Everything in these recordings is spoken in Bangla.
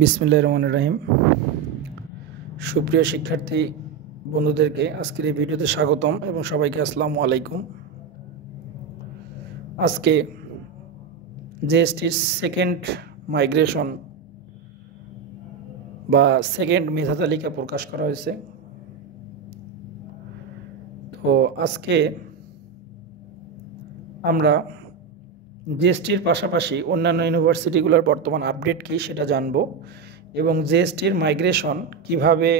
বিসমিল্লাহির রহমানির রহিম। সুপ্রিয় শিক্ষার্থী বন্ধুদেরকে আজকের এই ভিডিওতে স্বাগতম এবং সবাইকে আসসালামু আলাইকুম। আজকে জেএসটির সেকেন্ড মাইগ্রেশন বা সেকেন্ড মেধা তালিকা প্রকাশ করা হয়েছে। তো আজকে আমরা জেএসটির পাশাপাশি অন্যান্য ইউনিভার্সিটিগুলোর বর্তমান আপডেট কী সেটা জানব এবং জেএসটির মাইগ্রেশন কিভাবে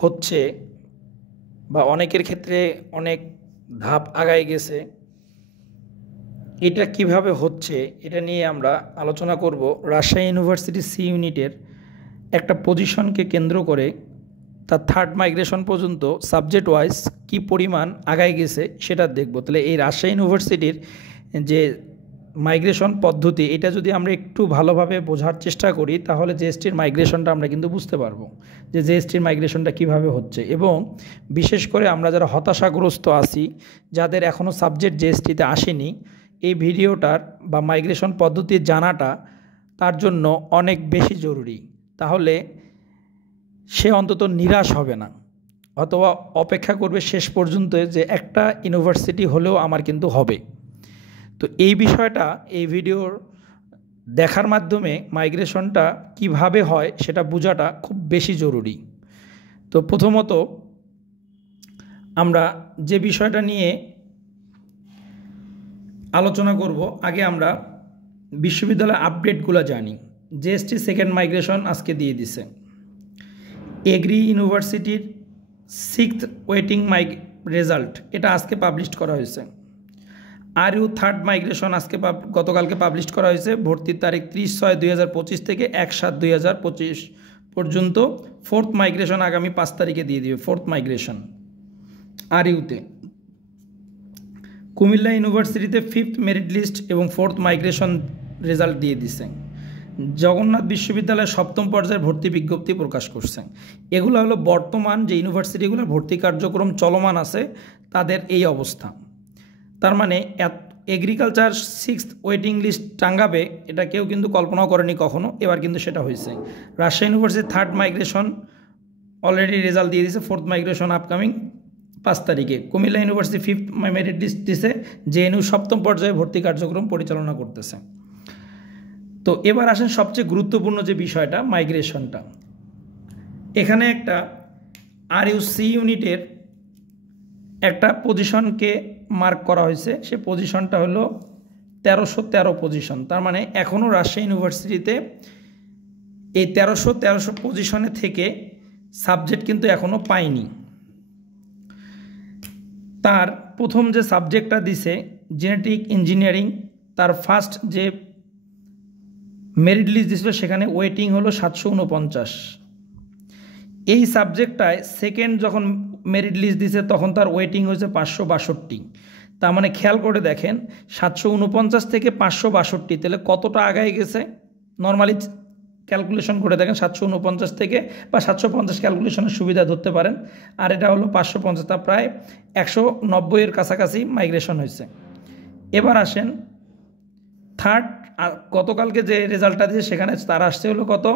হচ্ছে বা অনেকের ক্ষেত্রে অনেক ধাপ আগায় গেছে, এটা কিভাবে হচ্ছে এটা নিয়ে আমরা আলোচনা করব। রাজশাহী ইউনিভার্সিটি সি ইউনিটের একটা পজিশনকে কেন্দ্র করে তার থার্ড মাইগ্রেশন পর্যন্ত সাবজেক্ট ওয়াইজ কী পরিমাণ আগায় গেছে সেটা দেখব। তাহলে এই রাজশাহী ইউনিভার্সিটির যে মাইগ্রেশন পদ্ধতি, এটা যদি আমরা একটু ভালোভাবে বোঝার চেষ্টা করি তাহলে জেএসটির মাইগ্রেশনটা আমরা কিন্তু বুঝতে পারবো যে জেএসটির মাইগ্রেশনটা কিভাবে হচ্ছে। এবং বিশেষ করে আমরা যারা হতাশাগ্রস্ত আছি, যাদের এখনও সাবজেক্ট জেএসটিতে আসেনি, এই ভিডিওটার বা মাইগ্রেশন পদ্ধতি জানাটা তার জন্য অনেক বেশি জরুরি। তাহলে সে অন্তত নিরাশ হবে না, অথবা অপেক্ষা করবে শেষ পর্যন্ত যে একটা ইউনিভার্সিটি হলেও আমার কিন্তু হবে। তো এই বিষয়টা এই ভিডিওর দেখার মাধ্যমে মাইগ্রেশনটা কিভাবে হয় সেটা বোঝাটা খুব বেশি জরুরি। তো প্রথমত আমরা যে বিষয়টা নিয়ে আলোচনা করব, আগে আমরা বিশ্ববিদ্যালয়ের আপডেটগুলো জানি। জেএসটি সেকেন্ড মাইগ্রেশন আজকে দিয়ে দিছে। এগ্রি ইউনিভার্সিটির 6th ওয়েটিং রেজাল্ট এটা আজকে পাবলিশ করা হয়েছে। আরইউ থার্ড মাইগ্রেশন আজকে গতকালকে পাবলিশ করা হয়েছে। ভর্তির তারিখ 30/6/2025 থেকে 1/7/2025 পর্যন্ত। ফোর্থ মাইগ্রেশন আগামী 5 তারিখে দিয়ে দিবে। Fourth migration আরইউতে। কুমিল্লা ইউনিভার্সিটিতে 5th মেরিট লিস্ট এবং ফোর্থ মাইগ্রেশন রেজাল্ট দিয়ে দিছে। জগন্নাথ বিশ্ববিদ্যালয়ের 7ম পর্যায়ের ভর্তি বিজ্ঞপ্তি প্রকাশ করছে। এগুলো হলো বর্তমান যে ইউনিভার্সিটিগুলো ভর্তি কার্যক্রম চলমান আছে তাদের এই অবস্থা। তার মানে এগ্রিকালচার 6th ওয়েটিং লিস্ট টাঙ্গাবে এটা কেউ কিন্তু কল্পনাও করেনি কখনো, এবার কিন্তু সেটা হয়েছে। Rajshahi university third migration already result দিয়ে দিয়েছে। ফোর্থ মাইগ্রেশন আপকামিং 5 তারিখে। Comilla university 5th merit list দিছে। জেএনইউ 7ম পর্যায়ে ভর্তি কার্যক্রম পরিচালনা করতেছে। তো এবার আসেন সবচেয়ে গুরুত্বপূর্ণ যে বিষয়টা, মাইগ্রেশনটা। এখানে একটা আরইউসি ইউনিটের একটা পজিশনকে মার্ক করা হয়েছে। সে পজিশনটা হলো 1313 পজিশন। তার মানে এখনও রাজশাহী ইউনিভার্সিটিতে এই 1313 পজিশনে থেকে সাবজেক্ট কিন্তু এখনও পায়নি। তার প্রথম যে সাবজেক্টটা দিছে জেনেটিক ইঞ্জিনিয়ারিং, তার ফার্স্ট যে মেরিট লিস্ট দিছিল সেখানে ওয়েটিং হলো 749। এই সাবজেক্টটায় সেকেন্ড যখন মেরিট লিস্ট দিছে তখন তার ওয়েটিং হয়েছে 562। তার মানে খেয়াল করে দেখেন 749 থেকে 562, তাহলে কতটা আগায় গেছে। নর্মালি ক্যালকুলেশন করে দেখেন 749 থেকে বা 750 ক্যালকুলেশনের সুবিধা ধরতে পারেন, আর এটা হলো 550, তা প্রায় 190-এর কাছাকাছি মাইগ্রেশন হয়েছে। এবার আসেন থার্ড, গতকালকে যে রেজাল্টটা দিয়েছে সেখানে তার আসছে হলো কত,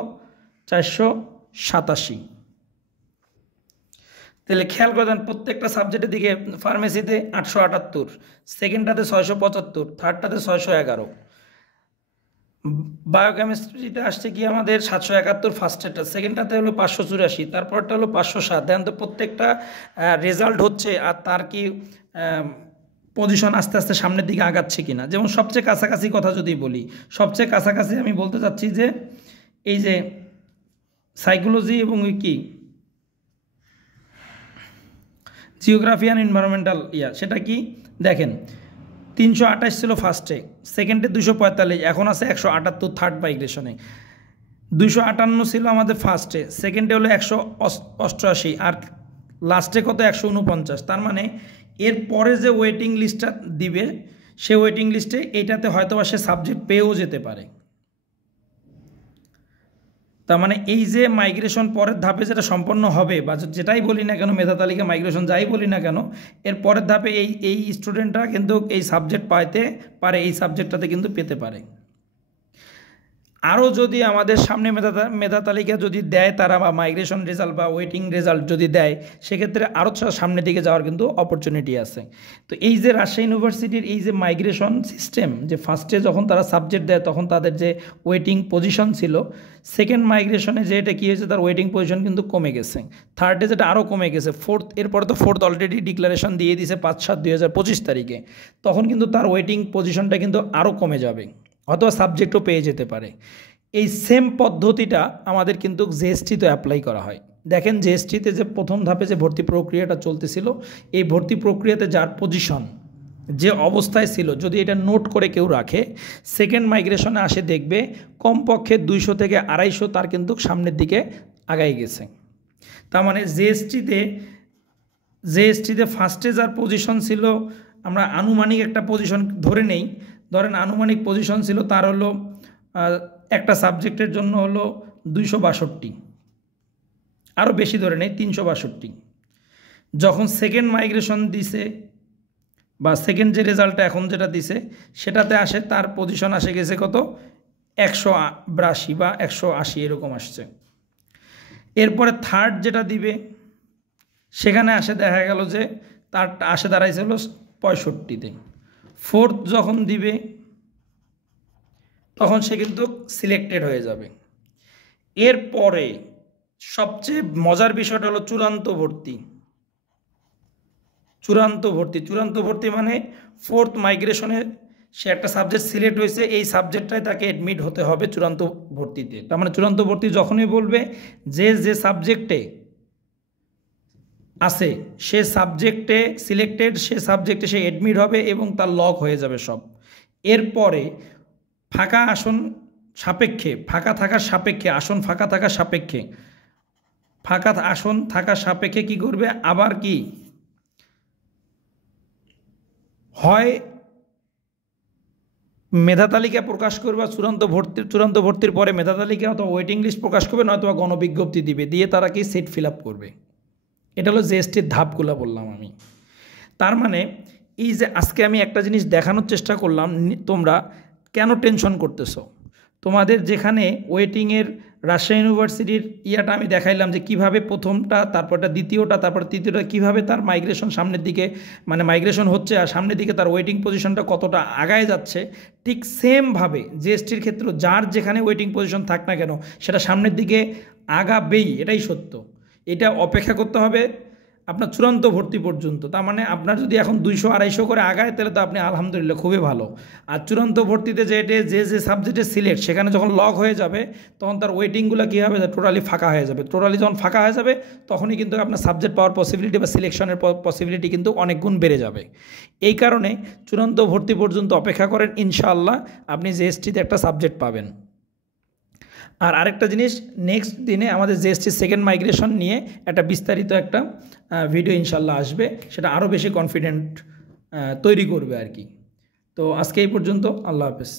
487। তাহলে খেয়াল করেন প্রত্যেকটা সাবজেক্টের দিকে। ফার্মেসিতে 878, সেকেন্ডটাতে 675, থার্ডটাতে 611। বায়োকেমিস্ট্রিতে আসছে কি আমাদের 771 ফার্স্টেরটা, সেকেন্ডটাতে হলো 584, তারপরটা হলো 507। দেখেন তো প্রত্যেকটা রেজাল্ট হচ্ছে আর তার কি পজিশন আস্তে আস্তে সামনের দিকে আগাচ্ছে কিনা। যেমন সবচেয়ে কাছাকাছি কথা যদি বলি, সবচেয়ে কাছাকাছি আমি বলতে চাচ্ছি যে এই যে সাইকোলজি এবং কি জিওগ্রাফি অ্যান্ড এনভায়রনমেন্টাল সেটা কি দেখেন 328 ছিল ফার্স্টে, সেকেন্ডে 245, এখন আছে 178 থার্ড মাইগ্রেশনে। 258 ছিল আমাদের ফার্স্টে, সেকেন্ডে হলো 188, আর লাস্টে কত 149। তার মানে এর পরে যে ওয়েটিং লিস্টটা দিবে সে ওয়েটিং লিস্টে এইটাতে হয়তো বা সে সাবজেক্ট পেয়েও যেতে পারে। তার মানে এই যে মাইগ্রেশন পরের ধাপে যেটা সম্পন্ন হবে বা যেটাই বলি না কেন, মেধা তালিকা মাইগ্রেশন যাই বলি না কেন, এর পরের ধাপে এই স্টুডেন্টরা কিন্তু এই সাবজেক্ট পাইতে পারে, এই সাবজেক্টটাতে কিন্তু পেতে পারে। আরও যদি আমাদের সামনে মেধা তালিকা যদি দেয় তারা, বা মাইগ্রেশন রেজাল্ট বা ওয়েটিং রেজাল্ট যদি দেয়, সেক্ষেত্রে আরও সামনের দিকে যাওয়ার কিন্তু অপরচুনিটি আছে। তো এই যে রাজশাহী ইউনিভার্সিটির এই যে মাইগ্রেশন সিস্টেম, যে ফার্স্টে যখন তারা সাবজেক্ট দেয় তখন তাদের যে ওয়েটিং পজিশন ছিল, সেকেন্ড মাইগ্রেশনে যে এটা কী হয়েছে, তার ওয়েটিং পজিশন কিন্তু কমে গেছে, থার্ডে যেটা আরও কমে গেছে, ফোর্থ, এরপরে তো ফোর্থ অলরেডি ডিক্লারেশন দিয়ে দিয়েছে 5/7/2025 তারিখে, তখন কিন্তু তার ওয়েটিং পজিশনটা কিন্তু আরও কমে যাবে, অথবা সাবজেক্টও পেয়ে যেতে পারে। এই সেম পদ্ধতিটা আমাদের কিন্তু জিএসটিতে অ্যাপ্লাই করা হয়। দেখেন জিএসটিতে যে প্রথম ধাপে যে ভর্তি প্রক্রিয়াটা চলতেছিল, এই ভর্তি প্রক্রিয়াতে যার পজিশন যে অবস্থায় ছিল, যদি এটা নোট করে কেউ রাখে, সেকেন্ড মাইগ্রেশনে আসে দেখবে কমপক্ষে 200 থেকে 250 তার কিন্তু সামনের দিকে আগাই গেছে। তার মানে জিএসটিতে ফার্স্টে যার পজিশন ছিল, আমরা আনুমানিক একটা পজিশন ধরে নেই, ধরেন আনুমানিক পজিশন ছিল তার হলো একটা সাবজেক্টের জন্য হলো 262, আরও বেশি ধরে নেই 362। যখন সেকেন্ড মাইগ্রেশন দিছে, বা সেকেন্ড যে রেজাল্টটা এখন যেটা দিছে সেটাতে আসে, তার পজিশন আসে গেছে কত, 182 বা 180 এরকম আসছে। এরপরে থার্ড যেটা দিবে, সেখানে আসে দেখা গেল যে তার আসে দাঁড়াইছে হলো 65-তে। ফোর্থ যখন দিবে তখন সে কিন্তু সিলেক্টেড হয়ে যাবে। এরপরে সবচেয়ে মজার বিষয়টা হলো চূড়ান্ত ভর্তি। চূড়ান্ত ভর্তি মানে ফোর্থ মাইগ্রেশনে সে একটা সাবজেক্ট সিলেক্ট হয়েছে, এই সাবজেক্টটাই তাকে অ্যাডমিট হতে হবে চূড়ান্ত ভর্তিতে। তার মানে চূড়ান্ত ভর্তি যখনই বলবে যে সাবজেক্টে আছে, সে সাবজেক্টে সিলেক্টেড, সে সাবজেক্টে সে অ্যাডমিট হবে এবং তার লক হয়ে যাবে সব। এরপরে ফাঁকা আসন সাপেক্ষে, ফাঁকা থাকার সাপেক্ষে কী করবে, আবার কি হয় মেধা তালিকা প্রকাশ করবে, চূড়ান্ত ভর্তির পরে মেধা তালিকা অথবা ওয়েটিং লিস্ট প্রকাশ করবে, নয়তো গণবিজ্ঞপ্তি দিবে, দিয়ে তারা কি সিট ফিল আপ করবে। এটা হলো জিএসটির ধাপগুলো বললাম আমি। তার মানে এই যে আজকে আমি একটা জিনিস দেখানোর চেষ্টা করলাম, তোমরা কেন টেনশন করতেছো। তোমাদের যেখানে ওয়েটিংয়ের রাজশাহী ইউনিভার্সিটির ইয়াটা আমি দেখাইলাম যে কিভাবে প্রথমটা, তারপরটা দ্বিতীয়টা, তারপর তৃতীয়টা, কিভাবে তার মাইগ্রেশন সামনের দিকে, মানে মাইগ্রেশন হচ্ছে আর সামনের দিকে তার ওয়েটিং পজিশনটা কতটা আগায় যাচ্ছে, ঠিক সেমভাবে জিএসটির ক্ষেত্রে যার যেখানে ওয়েটিং পজিশন থাক না কেন সেটা সামনের দিকে আগাবেই, এটাই সত্য। এটা অপেক্ষা করতে হবে আপনার চূড়ান্ত ভর্তি পর্যন্ত। তার মানে আপনার যদি এখন 200-250 করে আগায়, তাহলে তো আপনি আলহামদুলিল্লাহ খুবই ভালো। আর চূড়ান্ত ভর্তিতে যে সাবজেক্টে সিলেক্ট, সেখানে যখন লক হয়ে যাবে তখন তার ওয়েটিংগুলো কী হবে, টোটালি ফাঁকা হয়ে যাবে। টোটালি যখন ফাঁকা হয়ে যাবে তখনই কিন্তু আপনার সাবজেক্ট পাওয়ার পসিবিলিটি বা সিলেকশনের পসিবিলিটি কিন্তু অনেক গুণ বেড়ে যাবে। এই কারণে চূড়ান্ত ভর্তি পর্যন্ত অপেক্ষা করেন, ইনশাআল্লাহ আপনি জিএসটিতে একটা সাবজেক্ট পাবেন। আর আরেকটা জিনিস, নেক্সট দিনে আমাদের জিএসটি সেকেন্ড মাইগ্রেশন নিয়ে একটা বিস্তারিত একটা ভিডিও ইনশাল্লাহ আসবে, সেটা আরও বেশি কনফিডেন্ট তৈরি করবে আর কি। তো আজকে এই পর্যন্ত, আল্লাহ হাফেজ।